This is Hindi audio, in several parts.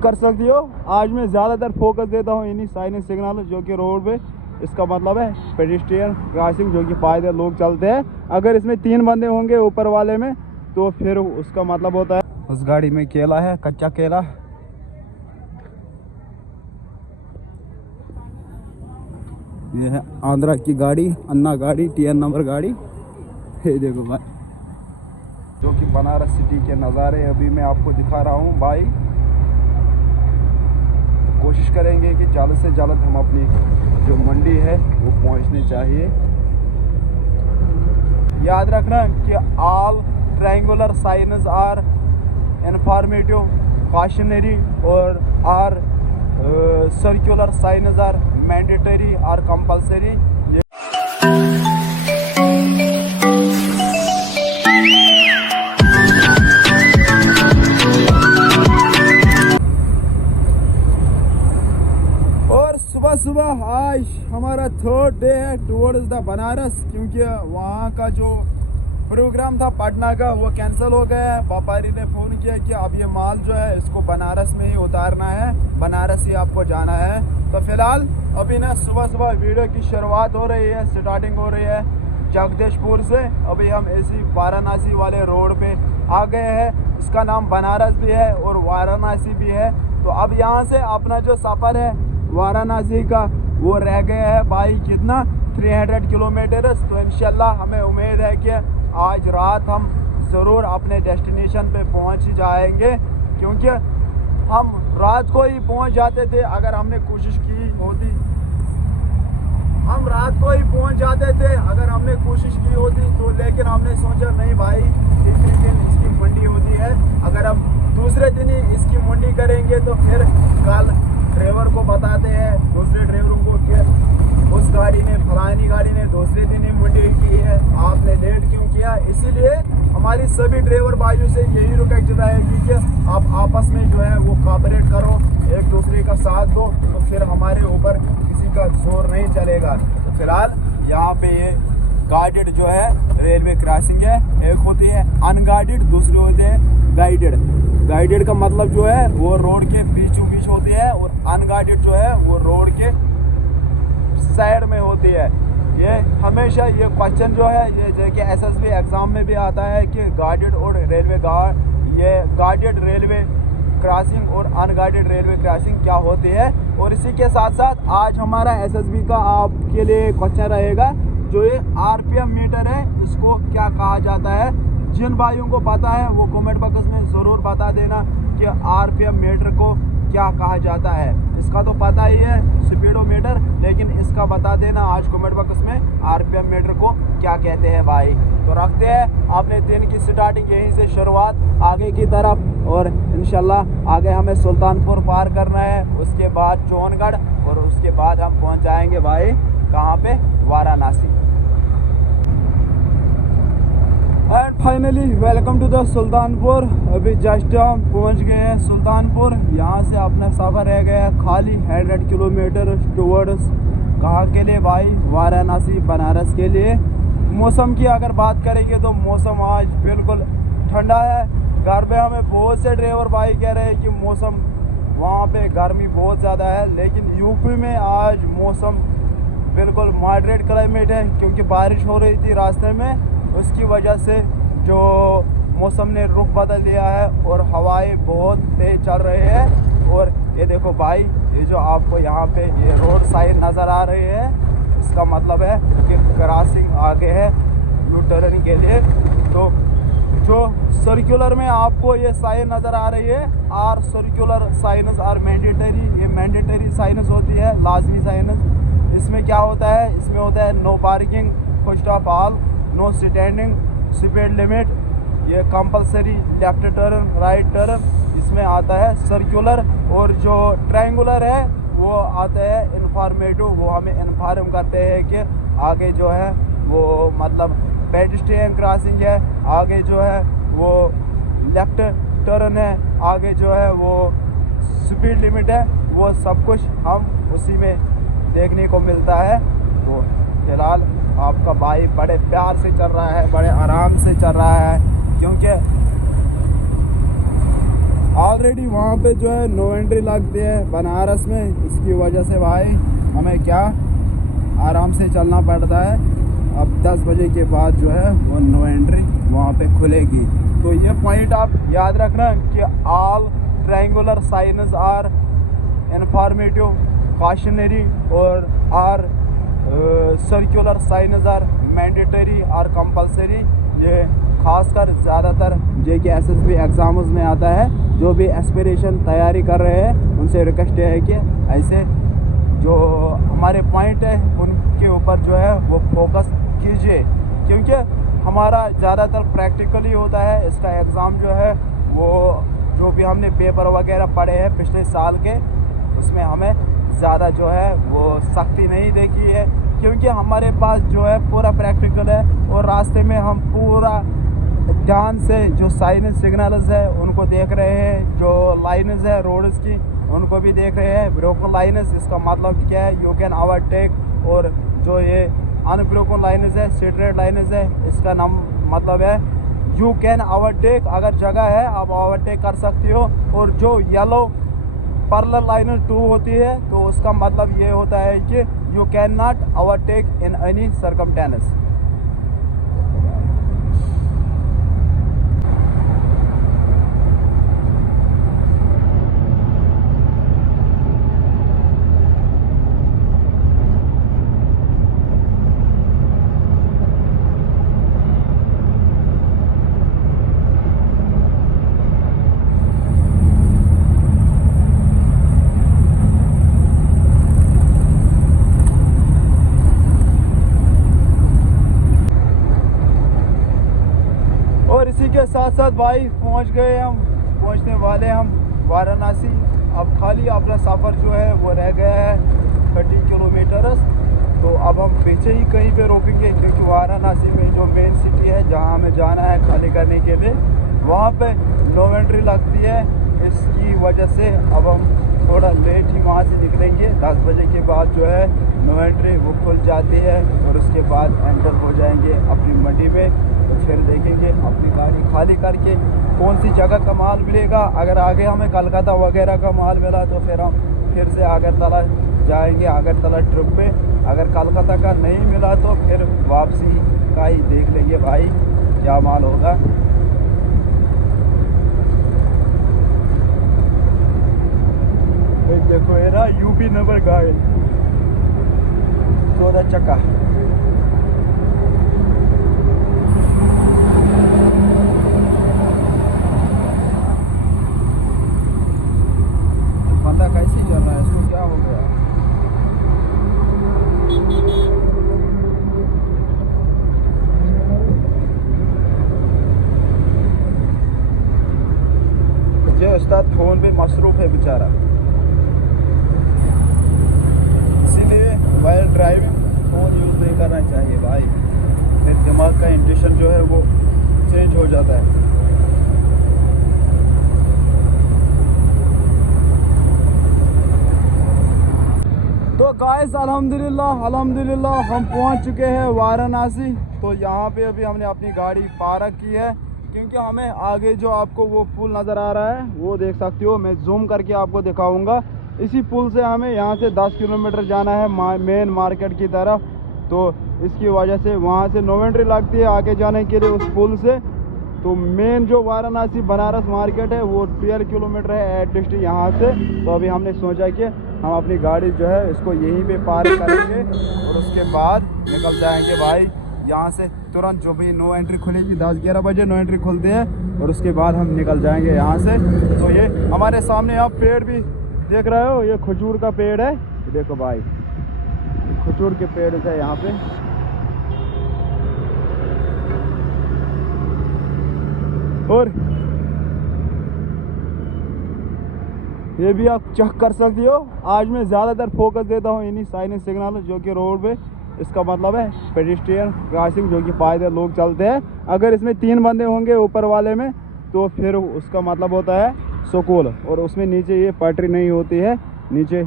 कर सकती हो। आज मैं ज़्यादातर फोकस देता हूँ इन्हीं साइलेंस सिग्नल जो कि रोड पे, इसका मतलब है पेडिस्ट्रियन क्रॉसिंग जो कि पायदल लोग चलते हैं। अगर इसमें 3 बंदे होंगे ऊपर वाले में तो फिर उसका मतलब होता है। उस गाड़ी में केला है, कच्चा केला। ये है आंध्रा की गाड़ी, अन्ना गाड़ी, TN नंबर गाड़ी। ये देखो भाई, जो कि बनारस सिटी के नज़ारे अभी मैं आपको दिखा रहा हूँ भाई। तो कोशिश करेंगे कि जल्द से जल्द हम अपनी जो मंडी है वो पहुँचनी चाहिए। याद रखना कि all triangular signs are informative, cautionary और are circular signs are mandatory और कंपलसरी। और सुबह सुबह आज हमारा 3rd डे है टुवर्ड्स द बनारस, क्योंकि वहाँ का जो प्रोग्राम था पटना का वो कैंसिल हो गया है। व्यापारी ने फ़ोन किया कि अब ये माल जो है इसको बनारस में ही उतारना है, बनारस ही आपको जाना है। तो फिलहाल अभी ना सुबह सुबह वीडियो की शुरुआत हो रही है, स्टार्टिंग हो रही है जगदीशपुर से। अभी हम इसी वाराणसी वाले रोड पे आ गए हैं। इसका नाम बनारस भी है और वाराणसी भी है। तो अब यहाँ से अपना जो सफ़र है वाराणसी का वो रह गया है भाई कितना, 300 किलोमीटर। तो इंशाल्लाह हमें उम्मीद है कि आज रात हम ज़रूर अपने डेस्टिनेशन पे पहुंच जाएंगे, क्योंकि हम रात को ही पहुंच जाते थे अगर हमने कोशिश की होती। हम रात को ही पहुंच जाते थे अगर हमने कोशिश की होती तो, लेकिन हमने सोचा नहीं भाई, इतने दिन इसकी मंडी होती है, अगर हम दूसरे दिन ही इसकी मंडी करेंगे तो फिर कल ड्राइवर को बताते हैं, दूसरे ड्राइवरों को, कि उस गाड़ी ने, फलानी गाड़ी ने दूसरे दिन ही मंडी की है, आपने लेट क्यों किया। इसीलिए हमारी सभी ड्राइवर भाइयों से यही रिक्वेस्ट रहेगी कि आप आपस में जो है वो कोऑपरेट करो, एक दूसरे का साथ दो, तो फिर हमारे ऊपर किसी का जोर नहीं चलेगा। तो फिलहाल यहाँ पे ये गाइडेड जो है रेलवे क्रॉसिंग है, एक होती है अनगाइडेड, दूसरी होती है गाइडेड। गाइडेड का मतलब जो है वो रोड के बीचों बीच होती है, और अनगाइडेड जो है वो रोड के साइड में होती है। ये हमेशा ये क्वेश्चन जो है ये जो कि SSB एग्ज़ाम में भी आता है कि गाइडेड और रेलवे ये गाइडेड रेलवे क्रॉसिंग और अनगाइडेड रेलवे क्रॉसिंग क्या होती है। और इसी के साथ साथ आज हमारा SSB का आपके लिए क्वेश्चन रहेगा, जो ये RPM मीटर है इसको क्या कहा जाता है। जिन भाइयों को पता है वो कमेंट बॉक्स में ज़रूर बता देना कि RPM मीटर को क्या कहा जाता है। इसका तो पता ही है स्पीडोमीटर, लेकिन इसका बता देना आज कमेंट बॉक्स में RPM मीटर को क्या कहते हैं भाई। तो रखते हैं अपने दिन की स्टार्टिंग यहीं से शुरुआत आगे की तरफ, और इंशाल्लाह आगे हमें सुल्तानपुर पार करना है, उसके बाद जौनगढ़, और उसके बाद हम पहुंच जाएंगे भाई कहाँ पे, Varanasi. And finally welcome to the Sultanpur. अभी जस्ट हम पहुंच गए हैं सुल्तानपुर। यहाँ से अपना सफ़र रह गया है खाली 100 किलोमीटर टुवर्ड्स कहाँ के लिए भाई, वाराणसी, बनारस के लिए। मौसम की अगर बात करेंगे तो मौसम आज बिल्कुल ठंडा है। घर पे हमें बहुत से ड्राइवर भाई कह रहे हैं कि मौसम वहाँ पे गर्मी बहुत ज़्यादा है, लेकिन यूपी में आज मौसम बिल्कुल मॉडरेट क्लाइमेट है, क्योंकि बारिश हो रही थी रास्ते में, उसकी वजह से जो मौसम ने रुख बदल लिया है और हवाएं बहुत तेज़ चल रहे हैं। और ये देखो भाई, ये जो आपको यहाँ पे ये रोड साइड नज़र आ रही है, इसका मतलब है कि क्रॉसिंग आगे है यू टर्न के लिए। तो जो सर्कुलर में आपको ये साइन नज़र आ रही है, are circular signs are mandatory, ये मैंडेटरी साइनस होती है, लाजमी साइनस। इसमें क्या होता है, इसमें होता है no parking, first of all, no standing, speed limit, ये compulsory, left turn, right turn, इसमें आता है सर्कुलर। और जो ट्रायंगुलर है वो आता है इंफॉर्मेटिव, वो हमें इन्फॉर्म करते हैं कि आगे जो है वो मतलब पेडिस्ट्रियन क्रॉसिंग है, आगे जो है वो लेफ्ट टर्न है, आगे जो है वो स्पीड लिमिट है। वो सब कुछ हम उसी में देखने को मिलता है। तो फिलहाल आपका भाई बड़े प्यार से चल रहा है, बड़े आराम से चल रहा है, क्योंकि ऑलरेडी वहाँ पे जो है नो एंट्री लगती है बनारस में। इसकी वजह से भाई हमें क्या आराम से चलना पड़ता है। अब 10 बजे के बाद जो है वो नो एंट्री वहाँ पे खुलेगी। तो ये पॉइंट आप याद रखना कि all triangular signs are informative, cautionary और are circular signs are mandatory और कंपलसरी। ये खासकर ज़्यादातर JK-SSB एग्ज़ाम्स में आता है। जो भी एस्पिरेशन तैयारी कर रहे हैं उनसे रिक्वेस्ट है कि ऐसे जो हमारे पॉइंट है उनके ऊपर जो है वो फोकस कीजिए, क्योंकि हमारा ज़्यादातर प्रैक्टिकली होता है। इसका एग्ज़ाम जो है वो जो भी हमने पेपर वगैरह पढ़े हैं पिछले साल के, उसमें हमें ज़्यादा जो है वो सख्ती नहीं देखी है, क्योंकि हमारे पास जो है पूरा प्रैक्टिकल है। और रास्ते में हम पूरा ध्यान से जो साइन सिग्नल्स है उनको देख रहे हैं, जो लाइन्स है रोड्स की उनको भी देख रहे हैं। ब्रोकन लाइन्स इसका मतलब क्या है, यू कैन ओवरटेक। और जो ये अनब्रोकन लाइन्स है, स्ट्रेट लाइन्स है, इसका नाम मतलब है यू कैन ओवरटेक। अगर जगह है आप ओवरटेक कर सकते हो। और जो येलो पैरेलल लाइन 2 होती है तो उसका मतलब ये होता है कि you can not overtake in any circumstance. इसी के साथ साथ भाई पहुंचने वाले हम वाराणसी। अब खाली अपना सफ़र जो है वो रह गया है 30 किलोमीटर। तो अब हम पीछे ही कहीं पे रोकेंगे, क्योंकि वाराणसी में जो मेन सिटी है जहां हमें जाना है खाली करने के लिए, वहां पे नो एंट्री लगती है। इसकी वजह से अब हम थोड़ा लेट ही वहाँ से निकलेंगे। 10 बजे के बाद जो है नो एंट्री वो खुल जाती है और उसके बाद एंटर हो जाएंगे अपनी मंडी में। तो फिर देखेंगे अपनी गाड़ी खाली करके कौन सी जगह का माल मिलेगा। अगर आगे हमें कलकत्ता वगैरह का माल मिला तो फिर हम फिर से अगरतला जाएंगे, अगरतला ट्रिप पे। अगर कलकत्ता का नहीं मिला तो फिर वापसी का ही देख लेंगे भाई क्या माल होगा। देखो ये ना यूपी नंबर गाड़ी 14 चक्का। बंदा कैसे चल रहा है, इसको क्या हो गया? ये उस्ताद फोन पे मसरूफ है बेचारा, वाइल ड्राइविंग फ़ोन यूज़ नहीं करना चाहिए भाई। फिर दिमाग का इंटेंशन जो है वो चेंज हो जाता है। तो गाइस अल्हम्दुलिल्लाह हम पहुंच चुके हैं वाराणसी। तो यहाँ पे अभी हमने अपनी गाड़ी पार्क की है, क्योंकि हमें आगे जो आपको वो पुल नज़र आ रहा है वो देख सकते हो। मैं जूम करके आपको दिखाऊंगा। इसी पुल से हमें यहाँ से 10 किलोमीटर जाना है मेन मार्केट की तरफ। तो इसकी वजह से वहाँ से नो एंट्री लगती है आगे जाने के लिए उस पुल से। तो मेन जो वाराणसी बनारस मार्केट है वो 12 किलोमीटर है एटलीस्ट यहाँ से। तो अभी हमने सोचा कि हम अपनी गाड़ी जो है इसको यहीं पे पार्क करेंगे और उसके बाद निकल जाएंगे भाई यहाँ से तुरंत। जो भी नो एंट्री खुलेगी 10-11 बजे नो एंट्री खुलती है और उसके बाद हम निकल जाएंगे यहाँ से। तो ये हमारे सामने आप पेड़ भी देख रहे हो, ये खजूर का पेड़ है। देखो भाई खजूर के पेड़ है यहाँ पे। और ये भी आप चेक कर सकते हो। आज मैं ज़्यादातर फोकस देता हूँ इन्हीं साइन सिग्नल जो कि रोड पे, इसका मतलब है पेडिस्ट्रियन क्रॉसिंग जो कि पायदल लोग चलते हैं। अगर इसमें 3 बंदे होंगे ऊपर वाले में तो फिर उसका मतलब होता है स्कूल, और उसमें नीचे ये पटरी नहीं होती है। नीचे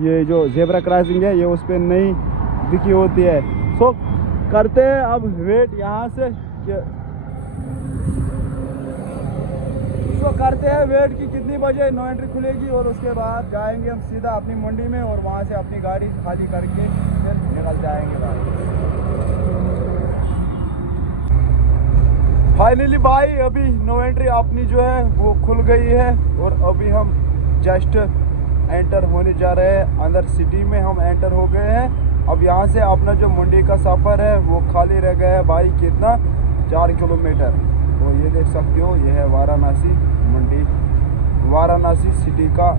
ये जो जेब्रा क्रॉसिंग है ये उस पर नहीं दिखी होती है। सो करते हैं अब वेट यहाँ से कि तो करते हैं वेट कि कितनी बजे नो एंट्री खुलेगी और उसके बाद जाएंगे हम सीधा अपनी मंडी में और वहाँ से अपनी गाड़ी खाली करके फिर निकल जाएंगे भाई। फाइनली भाई अभी नो एंट्री अपनी जो है वो खुल गई है और अभी हम जस्ट एंटर होने जा रहे हैं अंदर सिटी में। हम एंटर हो गए हैं। अब यहाँ से अपना जो मंडी का सफ़र है वो खाली रह गया है भाई, कितना 4 किलोमीटर। तो ये देख सकते हो, ये है वाराणसी मंडी, वाराणसी सिटी का।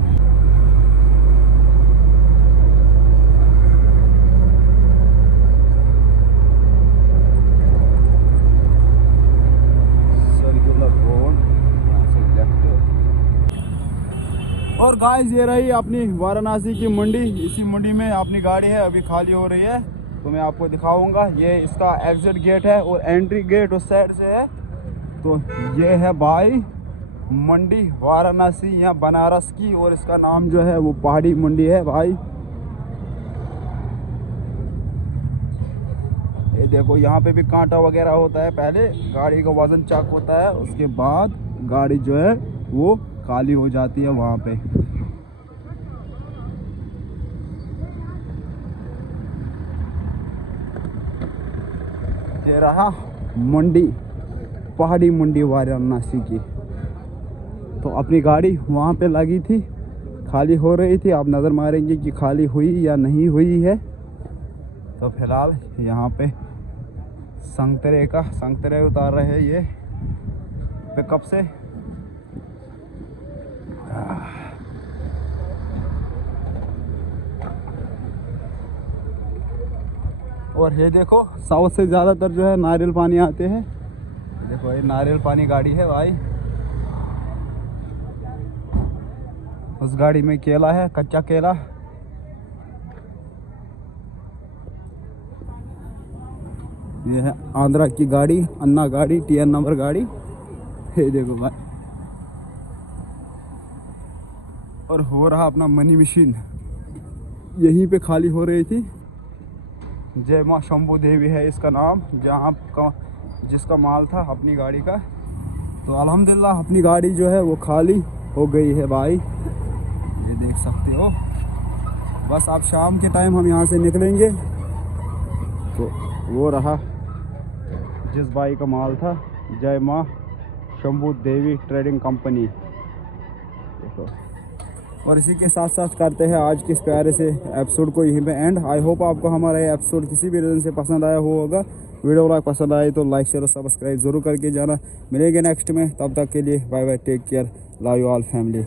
और गाइस ये रही अपनी वाराणसी की मंडी। इसी मंडी में अपनी गाड़ी है अभी खाली हो रही है, तो मैं आपको दिखाऊंगा। ये इसका एग्जिट गेट है और एंट्री गेट उस साइड से है। तो ये है भाई मंडी वाराणसी या बनारस की, और इसका नाम जो है वो पहाड़ी मंडी है भाई। ये देखो यहाँ पे भी कांटा वगैरह होता है, पहले गाड़ी का वजन चेक होता है, उसके बाद गाड़ी जो है वो खाली हो जाती है वहाँ पे। ये रहा मंडी, पहाड़ी मंडी वाराणसी की। तो अपनी गाड़ी वहाँ पे लगी थी, खाली हो रही थी। आप नज़र मारेंगे कि खाली हुई या नहीं हुई है। तो फिलहाल यहाँ पे संतरे उतार रहे हैं ये पिकअप से। और ये देखो साउथ से ज़्यादातर जो है नारियल पानी आते हैं। देखो ये नारियल पानी गाड़ी है भाई। उस गाड़ी में केला है, कच्चा केला। ये है आंध्रा की गाड़ी, अन्ना गाड़ी, TN नंबर गाड़ी। ये देखो भाई। और हो रहा अपना मनी मशीन, यहीं पे खाली हो रही थी। जय माँ शंभू देवी है इसका नाम, जहाँ का जिसका माल था अपनी गाड़ी का। तो अल्हम्दुलिल्लाह अपनी गाड़ी जो है वो खाली हो गई है भाई, ये देख सकते हो। बस अब शाम के टाइम हम यहाँ से निकलेंगे। तो वो रहा जिस भाई का माल था, जय माँ शंभू देवी ट्रेडिंग कंपनी। देखो, और इसी के साथ साथ करते हैं आज के इस प्यारे से एपिसोड को यहीं पे एंड। आई होप आपको हमारा ये एपिसोड किसी भी रीज़न से पसंद आया होगा। वीडियो अगर पसंद आए तो लाइक शेयर और सब्सक्राइब ज़रूर करके जाना। मिलेंगे नेक्स्ट में, तब तक के लिए bye bye, take care, love you all family.